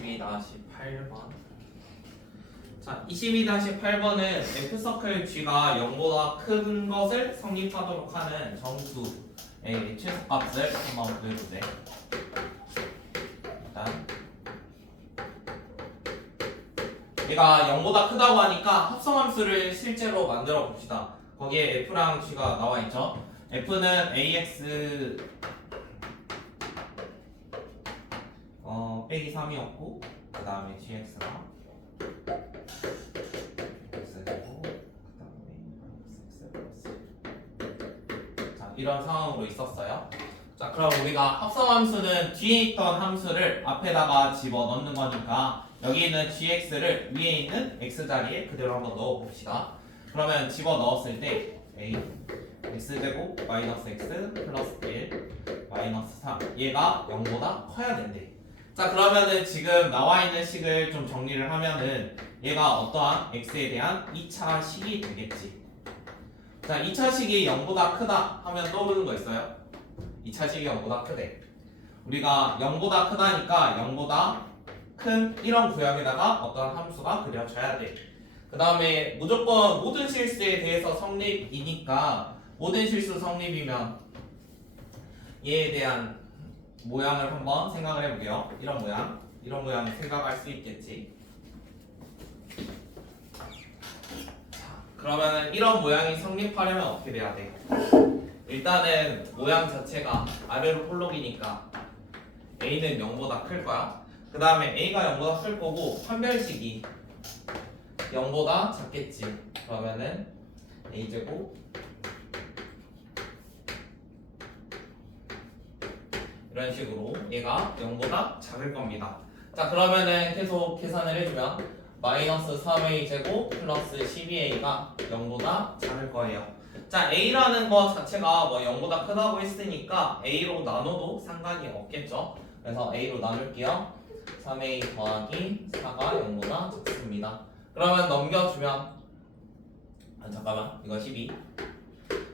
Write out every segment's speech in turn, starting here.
22-8번. 자, 22-8번은 F서클 G가 0보다 큰 것을 성립하도록 하는 정수의 최소값을 한번 구해보세요. 일단 얘가 0보다 크다고 하니까 합성함수를 실제로 만들어 봅시다. 거기에 F랑 G가 나와 있죠. F는 AX 빼기 3이었고 그 다음에 GX가 X되고 그 다음에 자, 이런 상황으로 있었어요. 자, 그럼 우리가 합성함수는 뒤에 있던 함수를 앞에다가 집어넣는 거니까 여기 있는 gx를 위에 있는 x 자리에 그대로 한번 넣어봅시다. 그러면 집어넣었을 때 a x제곱 마이너스 x 플러스 1 마이너스 3 얘가 0보다 커야 된대. 자, 그러면은 지금 나와 있는 식을 좀 정리를 하면은 얘가 어떠한 x에 대한 2차 식이 되겠지. 자, 2차 식이 0보다 크다 하면 떠오르는 거 있어요? 2차 식이 0보다 크대. 우리가 0보다 크다니까 0보다 큰 이런 구역에다가 어떤 함수가 그려져야 돼. 그 다음에 무조건 모든 실수에 대해서 성립이니까 모든 실수 성립이면 얘에 대한 모양을 한번 생각을 해볼게요. 이런 모양 생각할 수 있겠지. 자, 그러면 이런 모양이 성립하려면 어떻게 돼야 돼? 일단은 모양 자체가 아래로 폴록이니까 A는 0보다 클 거야. 그 다음에 A가 0보다 클 거고 판별식이 0보다 작겠지. 그러면은 A제곱 이런 식으로 얘가 0보다 작을 겁니다. 자, 그러면은 계속 계산을 해주면 마이너스 3A제곱 플러스 12A가 0보다 작을 거예요. 자, A라는 거 자체가 뭐 0보다 크다고 했으니까 A로 나눠도 상관이 없겠죠. 그래서 A로 나눌게요. 3A 더하기 4가 0보다 작습니다. 그러면 넘겨주면 잠깐만 이거 12.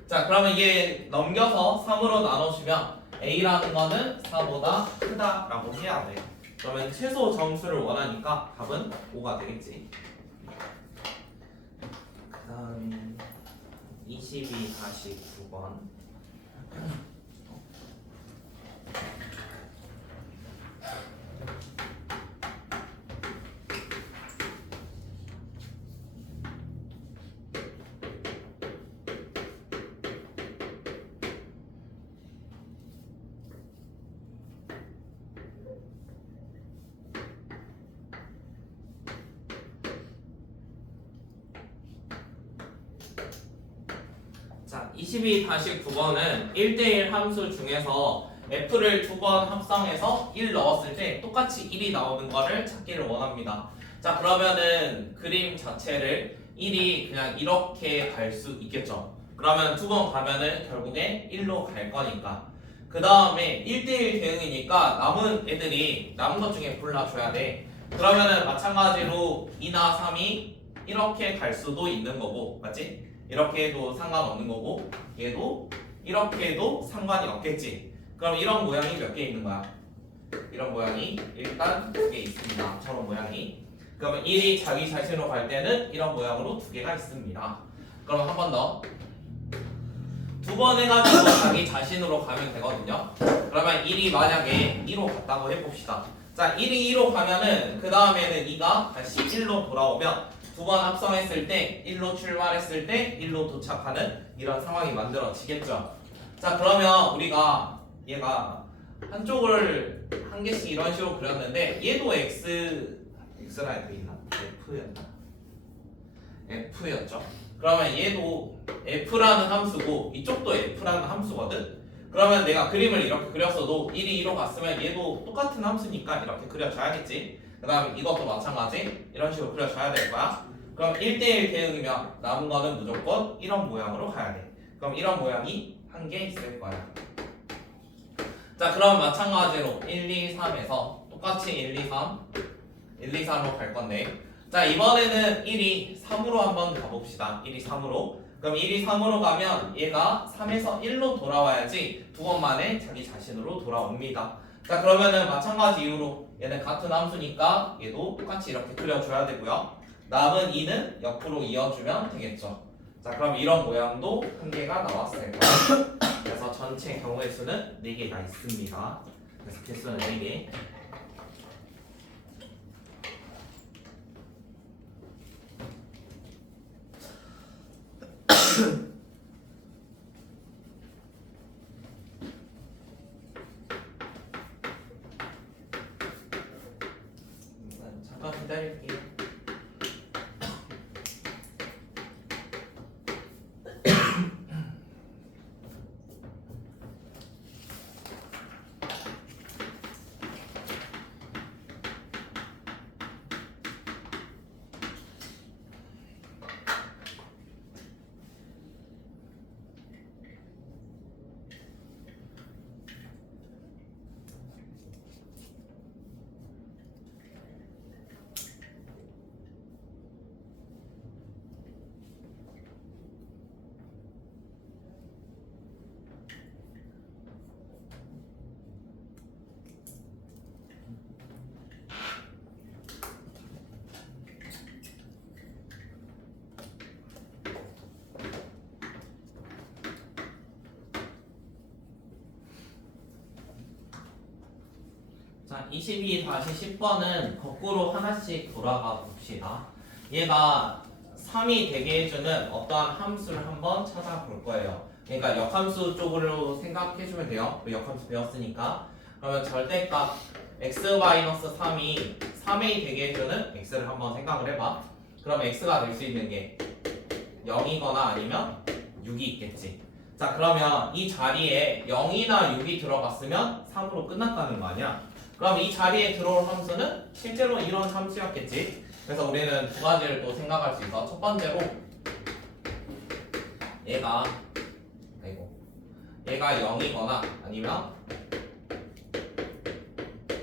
자, 그러면 이게 넘겨서 3으로 나눠주면 A라는 거는 4보다 크다라고 해야 돼요. 그러면 최소 점수를 원하니까 답은 5가 되겠지. 그 다음 22-9번. 자, 22-9번은 1대1 함수 중에서 f를 두 번 합성해서 1 넣었을 때 똑같이 1이 나오는 거를 찾기를 원합니다. 자, 그러면은 그림 자체를 1이 그냥 이렇게 갈 수 있겠죠. 그러면 두 번 가면은 결국에 1로 갈 거니까. 그 다음에 1대1 대응이니까 남은 것 중에 골라줘야 돼. 그러면은 마찬가지로 2나 3이 이렇게 갈 수도 있는 거고, 맞지? 이렇게 해도 상관없는 거고 얘도 이렇게 해도 상관이 없겠지. 그럼 이런 모양이 몇 개 있는 거야? 이런 모양이 일단 2개 있습니다. 저런 모양이. 그러면 1이 자기 자신으로 갈 때는 이런 모양으로 2개가 있습니다. 그럼 한 번 더. 2번 해가지고 자기 자신으로 가면 되거든요. 그러면 1이 만약에 2로 갔다고 해봅시다. 자, 1이 2로 가면은 그 다음에는 2가 다시 1로 돌아오면 두 번 합성했을 때 1로 출발했을 때 1로 도착하는 이런 상황이 만들어지겠죠. 자, 그러면 우리가 얘가 한쪽을 한 개씩 이런 식으로 그렸는데 얘도 x라 해도 있나? f였나? f였죠. 그러면 얘도 f라는 함수고 이쪽도 f라는 함수거든. 그러면 내가 그림을 이렇게 그렸어도 1이 2로 갔으면 얘도 똑같은 함수니까 이렇게 그려줘야겠지. 그 다음에 이것도 마찬가지 이런 식으로 그려줘야 될 거야. 그럼 1대1 대응이면 남은 거는 무조건 이런 모양으로 가야 돼. 그럼 이런 모양이 한 개 있을 거야. 자, 그럼 마찬가지로 1, 2, 3에서 똑같이 1, 2, 3로 갈 건데, 자, 이번에는 1이 3으로 한번 가봅시다. 1이 3으로. 그럼 1이 3으로 가면 얘가 3에서 1로 돌아와야지 두 번 만에 자기 자신으로 돌아옵니다. 자 그러면은 마찬가지 이유로 얘는 같은 함수니까 얘도 똑같이 이렇게 그려줘야 되고요. 남은 2는 옆으로 이어주면 되겠죠. 자 그럼 이런 모양도 한 개가 나왔을 거예요. 그래서 전체 경우의 수는 4개가 있습니다. 그래서 개수는 4개. 잠깐 기다릴게요. 자, 22-10번은 거꾸로 하나씩 돌아가 봅시다. 얘가 3이 되게 해주는 어떠한 함수를 한번 찾아볼 거예요. 그러니까 역함수 쪽으로 생각해주면 돼요. 우리 역함수 배웠으니까. 그러면 절대값 x-3이 3a 되게 해주는 x를 한번 생각을 해봐. 그럼 x가 될 수 있는 게 0이거나 아니면 6이 있겠지. 자, 그러면 이 자리에 0이나 6이 들어갔으면 3으로 끝났다는 거 아니야? 그럼 이 자리에 들어올 함수는 실제로 이런 함수였겠지. 그래서 우리는 두 가지를 또 생각할 수 있어. 첫 번째로 얘가 0이거나 아니면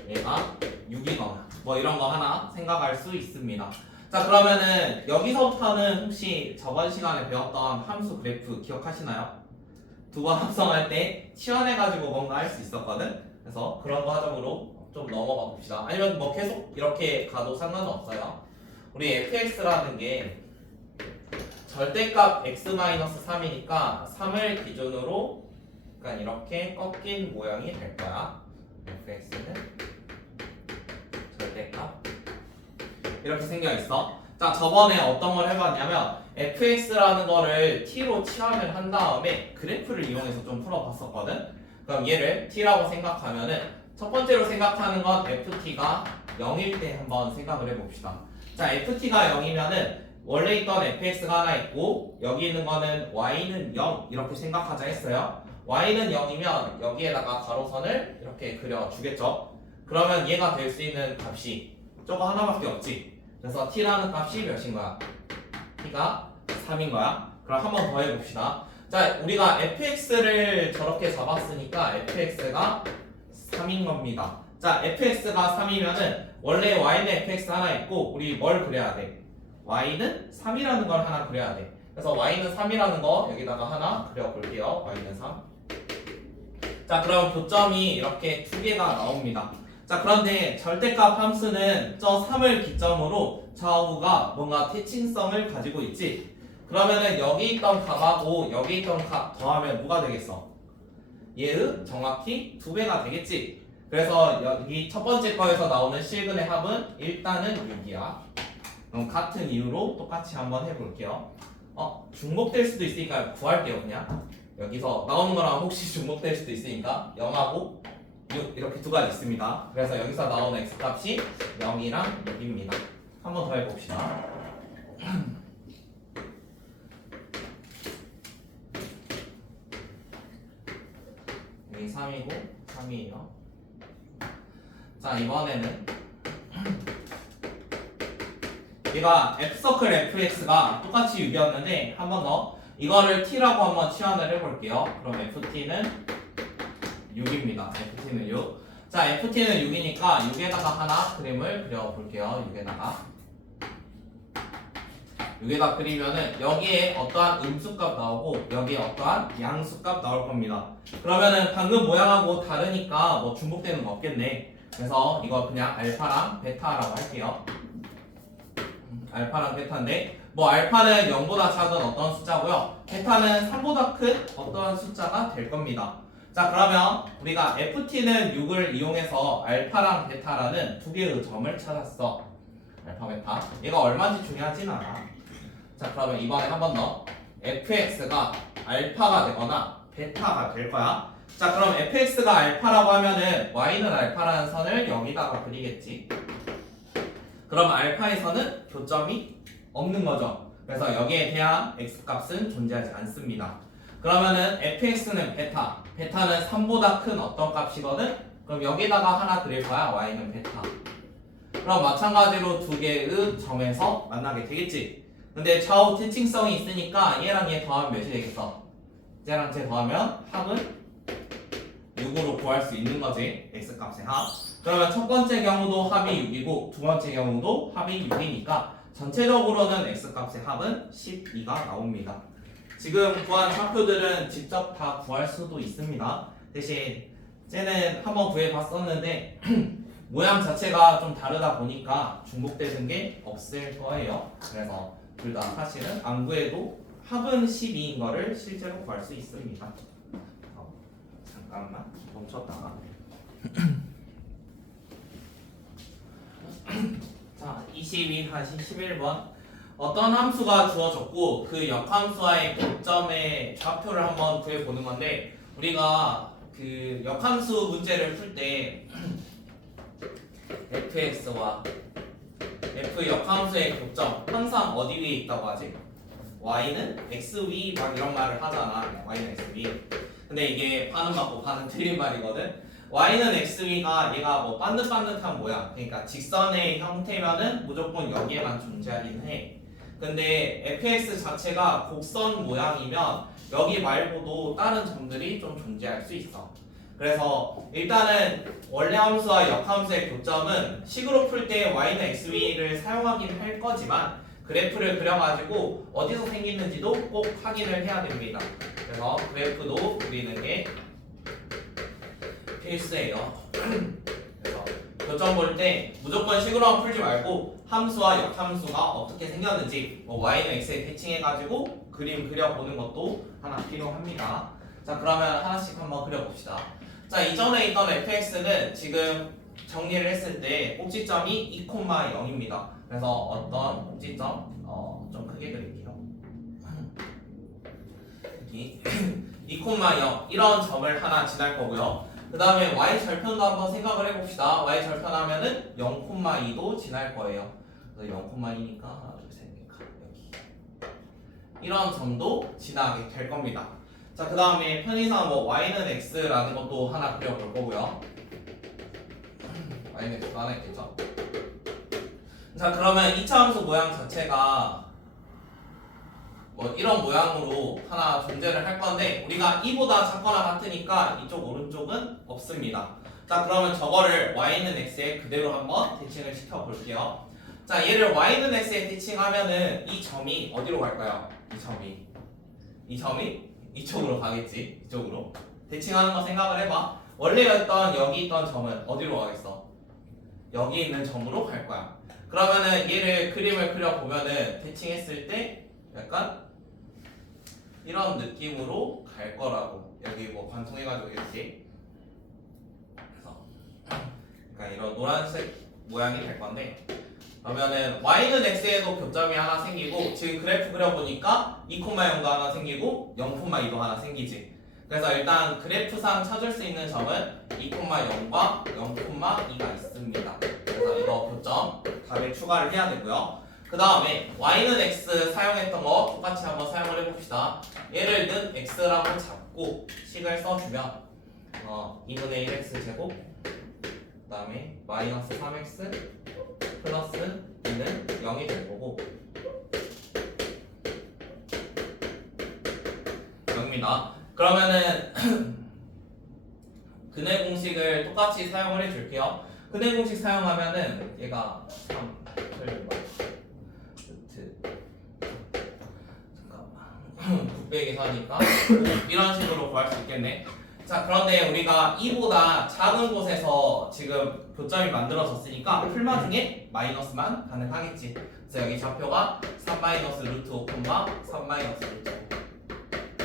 얘가 6이거나 뭐 이런 거 하나 생각할 수 있습니다. 자 그러면은 여기서부터는 혹시 저번 시간에 배웠던 함수 그래프 기억하시나요? 두 번 합성할 때 치환해가지고 뭔가 할 수 있었거든. 그래서 그런 거 하정으로 좀 넘어가 봅시다. 아니면 뭐 계속 이렇게 가도 상관은 없어요. 우리 fx라는 게 절대값 x-3이니까 3을 기준으로 그러니까 이렇게 꺾인 모양이 될 거야. fx는 절대값 이렇게 생겨 있어. 자 저번에 어떤 걸 해봤냐면 fx라는 거를 t로 치환을 한 다음에 그래프를 이용해서 좀 풀어봤었거든. 그럼 얘를 t라고 생각하면은 첫 번째로 생각하는 건 ft가 0일 때 한번 생각을 해봅시다. 자 ft가 0이면은 원래 있던 fx가 하나 있고 여기 있는 거는 y는 0 이렇게 생각하자 했어요. y는 0이면 여기에다가 가로선을 이렇게 그려주겠죠. 그러면 얘가 될 수 있는 값이 저거 하나밖에 없지. 그래서 t라는 값이 몇인 거야? t가 3인 거야. 그럼 한번 더 해봅시다. 자 우리가 fx를 저렇게 잡았으니까 fx가 3인 겁니다. 자 fx가 3이면은 원래 y는 fx 하나 있고 우리 뭘 그려야 돼? y는 3이라는 걸 하나 그려야 돼. 그래서 y는 3이라는 거 여기다가 하나 그려볼게요. y는 3. 자 그럼 교점이 이렇게 두 개가 나옵니다. 자 그런데 절대값 함수는 저 3을 기점으로 좌우가 뭔가 대칭성을 가지고 있지. 그러면은 여기 있던 값하고 여기 있던 값 더하면 뭐가 되겠어? 얘의 정확히 2배가 되겠지. 그래서 여기 첫 번째 거에서 나오는 실근의 합은 일단은 6이야. 그럼 같은 이유로 똑같이 한번 해볼게요. 중복될 수도 있으니까 구할게요. 그냥 여기서 나오는 거랑 혹시 중복될 수도 있으니까 0하고 6 이렇게 두 가지 있습니다. 그래서 여기서 나오는 x값이 0이랑 6입니다. 한번 더 해봅시다. 여기 3이고 3이에요. 자 이번에는 얘가 f서클 fx가 똑같이 6이었는데 한 번 더 이거를 t라고 한번 치환을 해볼게요. 그럼 ft는 6입니다. ft는 6. 자 ft는 6이니까 6에다가 하나 그림을 그려볼게요. 6에다가 여기다 그리면은 여기에 어떠한 음수값 나오고 여기에 어떠한 양수값 나올 겁니다. 그러면은 방금 모양하고 다르니까 뭐 중복되는 거 없겠네. 그래서 이거 그냥 알파랑 베타라고 할게요. 알파랑 베타인데 뭐 알파는 0보다 작은 어떤 숫자고요. 베타는 3보다 큰 어떤 숫자가 될 겁니다. 자 그러면 우리가 ft는 6을 이용해서 알파랑 베타라는 두 개의 점을 찾았어. 알파 베타 얘가 얼마인지 중요하진 않아. 자 그러면 이번에 한 번 더 fx가 알파가 되거나 베타가 될 거야. 자 그럼 fx가 알파라고 하면은 y는 알파라는 선을 여기다가 그리겠지. 그럼 알파에서는 교점이 없는 거죠. 그래서 여기에 대한 x값은 존재하지 않습니다. 그러면은 fx는 베타, 베타는 3보다 큰 어떤 값이거든? 그럼 여기다가 하나 그릴 거야. y는 베타. 그럼 마찬가지로 두 개의 점에서 만나게 되겠지. 근데 좌우 대칭성이 있으니까 얘랑 얘 더하면 몇이 되겠어? 얘랑 쟤 더하면 합은 6으로 구할 수 있는 거지. x값의 합. 그러면 첫 번째 경우도 합이 6이고 두 번째 경우도 합이 6이니까 전체적으로는 x값의 합은 12가 나옵니다. 지금 구한 좌표들은 직접 다 구할 수도 있습니다. 대신 쟤는 한번 구해봤었는데 모양 자체가 좀 다르다 보니까 중복되는 게 없을 거예요. 그래서 둘 다 사실은 안 구해도 합은 12인 거를 실제로 구할 수 있습니다. 잠깐만 멈췄다가 자 22-11번 어떤 함수가 주어졌고 그 역함수와의 교점의 좌표를 한번 구해보는 건데 우리가 그 역함수 문제를 풀 때 fx와 f 역함수의 교점 항상 어디 위에 있다고 하지? y는 x 위 막 이런 말을 하잖아. y는 x 위. 근데 이게 반은 맞고 반은 틀린 말이거든. y는 x 위가 얘가 뭐 반듯반듯한 모양, 그러니까 직선의 형태면은 무조건 여기에만 존재하긴 해. 근데 fx 자체가 곡선 모양이면 여기 말고도 다른 점들이 좀 존재할 수 있어. 그래서 일단은 원래 함수와 역함수의 교점은 식으로 풀 때 y는 x 위를 사용하긴 할 거지만 그래프를 그려가지고 어디서 생기는지도 꼭 확인을 해야 됩니다. 그래서 그래프도 그리는 게 필수예요. 그래서 교점 볼 때 무조건 식으로만 풀지 말고 함수와 역함수가 어떻게 생겼는지 뭐 y는 x에 대칭해가지고 그림 그려보는 것도 하나 필요합니다. 자 그러면 하나씩 한번 그려봅시다. 자 이전에 있던 fx는 지금 정리를 했을 때 꼭지점이 2,0입니다. 그래서 어떤 꼭지점 좀 크게 그릴게요. 여기 2,0 이런 점을 하나 지날 거고요. 그 다음에 y절편도 한번 생각을 해봅시다. y절편하면은 0,2도 지날 거예요. 그래서 0,2니까 하나 둘셋넷 여기 이런 점도 지나게 될 겁니다. 자 그 다음에 편의상 뭐 y는 x라는 것도 하나 그려볼 거고요. y는 x도 하나 있겠죠. 자 그러면 2차 함수 모양 자체가 뭐 이런 모양으로 하나 존재를 할 건데 우리가 2보다 작거나 같으니까 이쪽 오른쪽은 없습니다. 자 그러면 저거를 y는 x에 그대로 한번 대칭을 시켜 볼게요. 자 얘를 y는 x에 대칭하면은 이 점이 어디로 갈까요? 이 점이 이쪽으로 가겠지. 이쪽으로 대칭하는 거 생각을 해봐. 원래였던 여기 있던 점은 어디로 가겠어? 여기 있는 점으로 갈 거야. 그러면은 얘를 그림을 그려보면은 대칭했을 때 약간 이런 느낌으로 갈 거라고. 여기 뭐 관통해가지고 이렇게 그래서 그러니까 이런 노란색 모양이 될 건데 그러면은 y는 x에도 교점이 하나 생기고 지금 그래프 그려보니까 2,0도 하나 생기고 0,2도 하나 생기지. 그래서 일단 그래프상 찾을 수 있는 점은 2,0과 0,2가 있습니다. 그래서 이거 교점 답에 추가를 해야 되고요. 그 다음에 y는 x 사용했던 거 똑같이 한번 사용을 해봅시다. 얘를 는 x라고 잡고 식을 써주면 2분의 1x 제곱 그 다음에 마이너스 3x 플러스 2는 0이 될 거고 0입니다. 그러면은 근해 공식을 똑같이 사용을 해줄게요. 근해 공식 사용하면은 얘가 3 틀린 거 루트 2의 계산이니까 이런 식으로 구할 수 있겠네. 자, 그런데 우리가 2보다 작은 곳에서 지금 교점이 만들어졌으니까 풀마 중에 마이너스만 가능하겠지. 그래서 여기 좌표가 3 마이너스 루트 5, 3 마이너스 루트 5.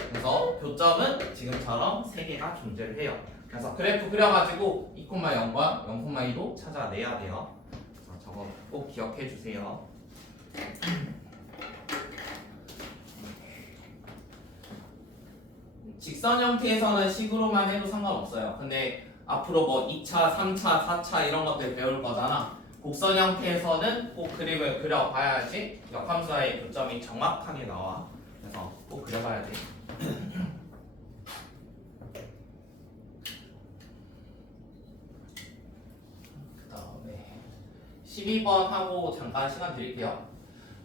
그래서 교점은 지금처럼 3개가 존재를 해요. 그래서 그래프 그려가지고 2,0과 0,2도 찾아내야 돼요. 그래서 저거 꼭 기억해 주세요. 직선 형태에서는 식으로만 해도 상관없어요. 근데 앞으로 뭐 2차, 3차, 4차 이런 것들 배울 거잖아. 곡선 형태에서는 꼭 그림을 그려봐야지 역함수와의 교점이 정확하게 나와. 그래서 꼭 그려봐야 돼. 그 다음에 12번 하고 잠깐 시간 드릴게요.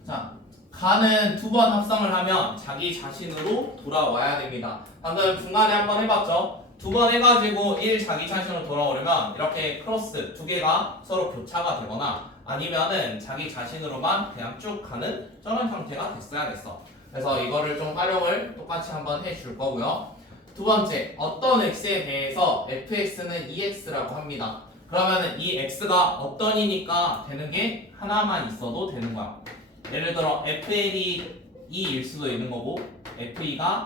자, 가는 2번 합성을 하면 자기 자신으로 돌아와야 됩니다. 방금 중간에 한번 해봤죠? 2번 해가지고 1 자기 자신으로 돌아오려면 이렇게 크로스 2개가 서로 교차가 되거나 아니면은 자기 자신으로만 그냥 쭉 가는 저런 형태가 됐어야겠어. 그래서 이거를 좀 활용을 똑같이 한번 해줄 거고요. 두 번째, 어떤 x에 대해서 fx는 2x라고 합니다. 그러면은 이 x가 어떤 이니까 되는 게 하나만 있어도 되는 거야. 예를 들어 FL이 2일 수도 있는 거고 FE가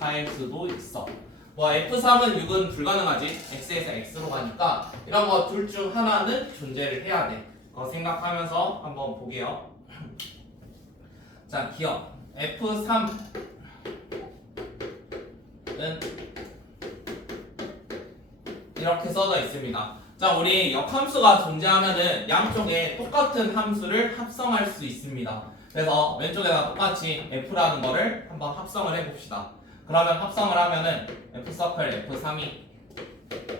4일 수도 있어. 뭐 F3은 6은 불가능하지. X에서 X로 가니까 이런 거 둘 중 하나는 존재를 해야 돼. 그거 생각하면서 한번 보게요. 자, 기억 F3은 이렇게 써져 있습니다. 자, 우리 역함수가 존재하면은 양쪽에 똑같은 함수를 합성할 수 있습니다. 그래서 왼쪽에다 똑같이 f라는 거를 한번 합성을 해봅시다. 그러면 합성을 하면은 f서클 f3이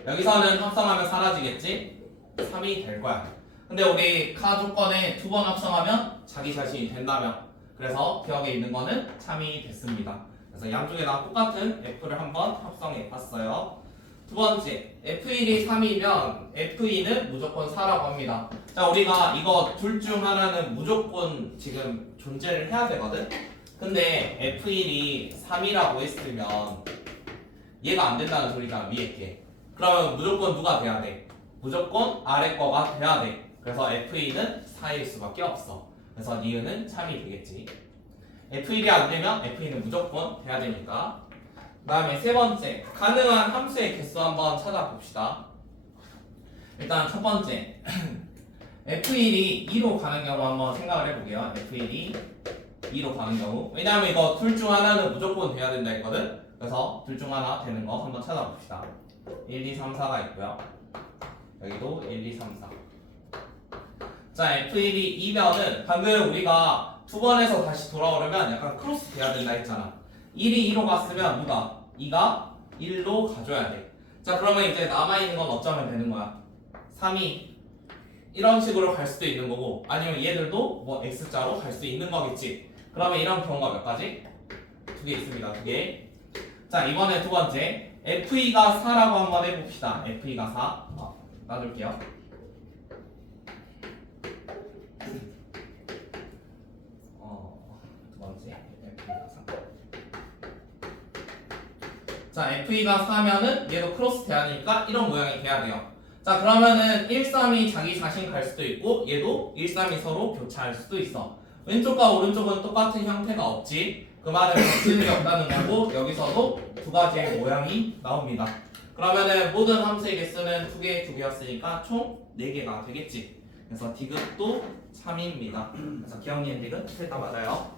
여기서는 합성하면 사라지겠지? 3이 될 거야. 근데 우리 카 조건에 2번 합성하면 자기 자신이 된다며. 그래서 기억에 있는 거는 3이 됐습니다. 그래서 양쪽에다 똑같은 f를 한번 합성해 봤어요. 두 번째, F1이 3이면 F2는 무조건 4라고 합니다. 자, 우리가 이거 둘 중 하나는 무조건 지금 존재를 해야 되거든? 근데 F1이 3이라고 했으면 얘가 안 된다는 소리잖아, 위에 게. 그러면 무조건 누가 돼야 돼? 무조건 아래 거가 돼야 돼. 그래서 F2는 4일 수밖에 없어. 그래서 니은은 3이 되겠지. F1이 안 되면 F2는 무조건 돼야 되니까. 그 다음에 세 번째, 가능한 함수의 개수 한번 찾아봅시다. 일단 첫 번째, F1이 2로 가는 경우 한번 생각을 해볼게요. F1이 2로 가는 경우. 왜냐하면 이거 둘 중 하나는 무조건 돼야 된다 했거든. 그래서 둘 중 하나 되는 거 한번 찾아봅시다. 1, 2, 3, 4가 있고요. 여기도 1, 2, 3, 4. 자, F1이 2면은 방금 우리가 두 번에서 다시 돌아오려면 약간 크로스 돼야 된다 했잖아. 1이 2로 갔으면 누가? 2가 1로 가줘야 돼. 자, 그러면 이제 남아있는 건 어쩌면 되는 거야? 3이 이런 식으로 갈 수도 있는 거고 아니면 얘들도 뭐 X자로 갈 수 있는 거겠지. 그러면 이런 경우가 몇 가지? 2개 있습니다. 2개. 자, 이번에 두 번째 FE가 4라고 한번 해봅시다. FE가 4 놔둘게요. 두 번째 FE가 4. 자, FE가 4면은 얘도 크로스 돼야 되니까 이런 모양이 돼야 돼요. 자, 그러면은 1, 3이 자기 자신 갈 수도 있고 얘도 1, 3이 서로 교차할 수도 있어. 왼쪽과 오른쪽은 똑같은 형태가 없지. 그 말은 거치는 게 없다는 거고 여기서도 두 가지의 모양이 나옵니다. 그러면은 모든 함수의 개수는 2개, 2개였으니까 총 4개가 되겠지. 그래서 디귿도 3입니다. 그래서 기억니은 디귿 셋 다 맞아요.